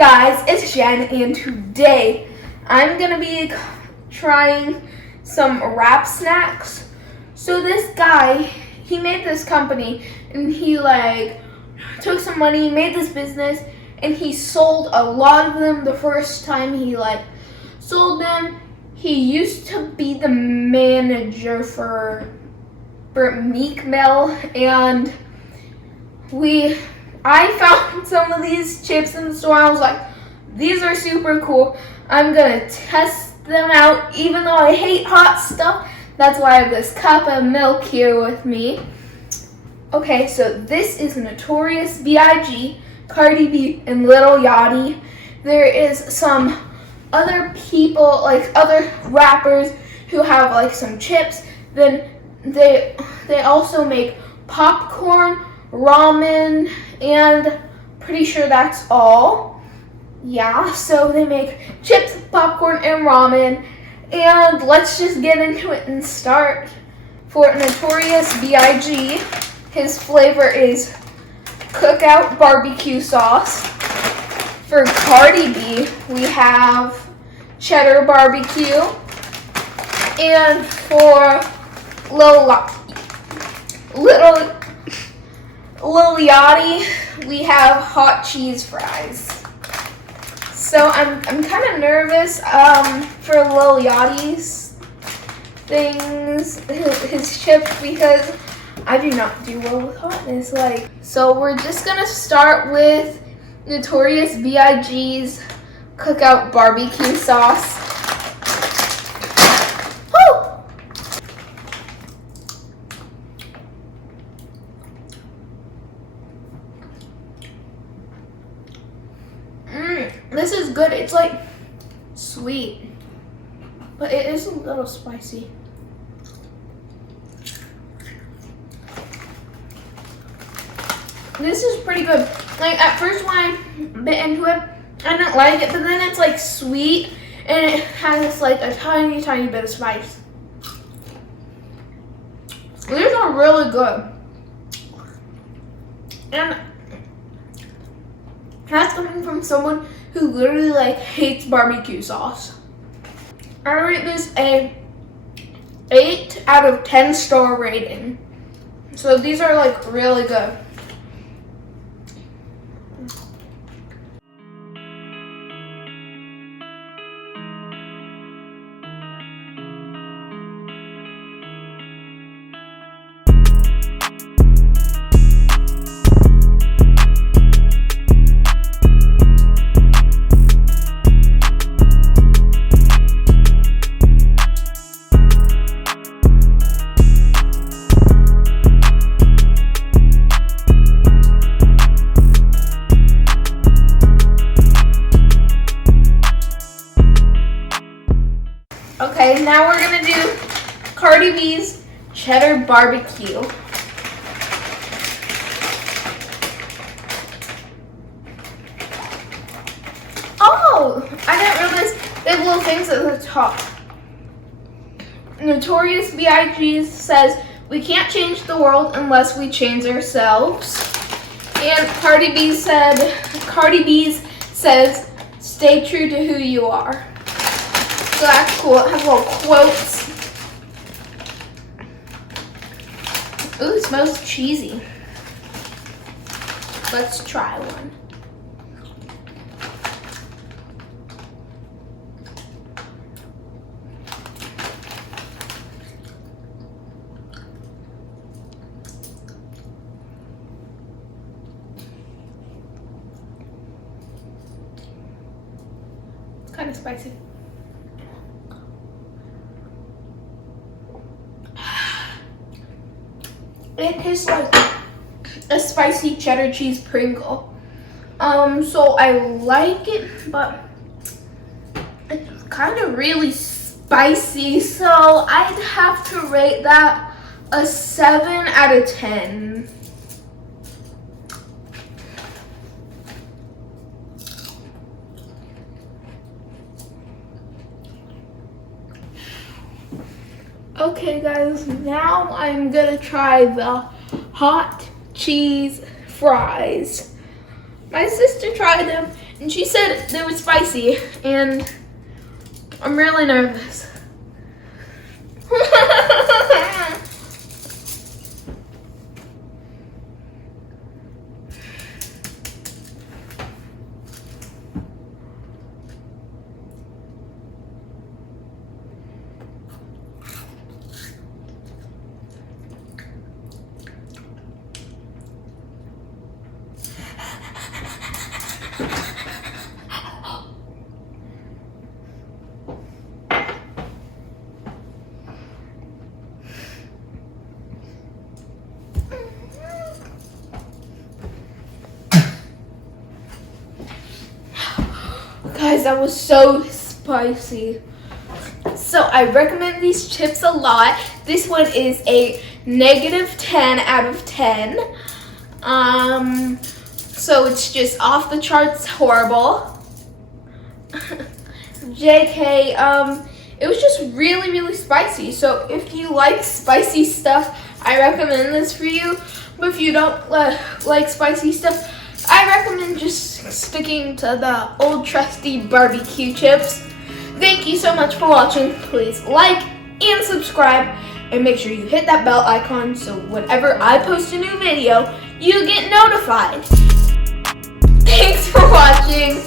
guys, it's Jen, and today I'm gonna be trying some wrap snacks. So this guy, he made this company, and he took some money, made this business, and he sold a lot of them. The first time he sold them, he used to be the manager for Meek Mill, and I found some of these chips in the store. I was like, these are super cool. I'm gonna test them out, even though I hate hot stuff. That's why I have this cup of milk here with me. Okay, so this is Notorious B.I.G., Cardi B, and Lil Yachty. There is some other people, other rappers who have some chips. Then they also make popcorn, ramen, and pretty sure that's all. Yeah, so they make chips, popcorn, and ramen. And let's just get into it and start. For Notorious B.I.G., his flavor is cookout barbecue sauce. For Cardi B, we have cheddar barbecue. And for Lil Yachty, we have hot cheese fries. So I'm kind of nervous for Lil Yachty's his chips, because I do not do well with hotness. So we're just gonna start with Notorious B.I.G.'s cookout barbecue sauce. This is good. It's sweet, but it is a little spicy. This is pretty good. At first when I bit into it, I didn't like it, but then it's sweet, and it has a tiny, tiny bit of spice. These are really good. And that's coming from someone who literally hates barbecue sauce. I rate this a 8 out of 10 star rating. So these are really good. Okay, now we're gonna do Cardi B's cheddar barbecue. Oh, I didn't realize they have little things at the top. Notorious B.I.G. says, "We can't change the world unless we change ourselves." And Cardi B says, "Stay true to who you are." So that's cool. It has little quotes. Ooh, it smells cheesy. Let's try one. It's kind of spicy. It tastes like a spicy cheddar cheese Pringle. So I like it, but it's kind of really spicy. So I'd have to rate that a 7 out of 10. Okay guys, now I'm gonna try the hot cheese fries. My sister tried them And she said they were spicy, and I'm really nervous. Guys, that was so spicy. So I recommend these chips a lot. This one is a -10 out of 10. So it's just off the charts horrible. JK, it was just really, really spicy. So if you like spicy stuff, I recommend this for you. But if you don't like spicy stuff, I recommend just sticking to the old trusty barbecue chips. Thank you so much for watching. Please like and subscribe, and make sure you hit that bell icon so whenever I post a new video, you get notified. Thanks for watching.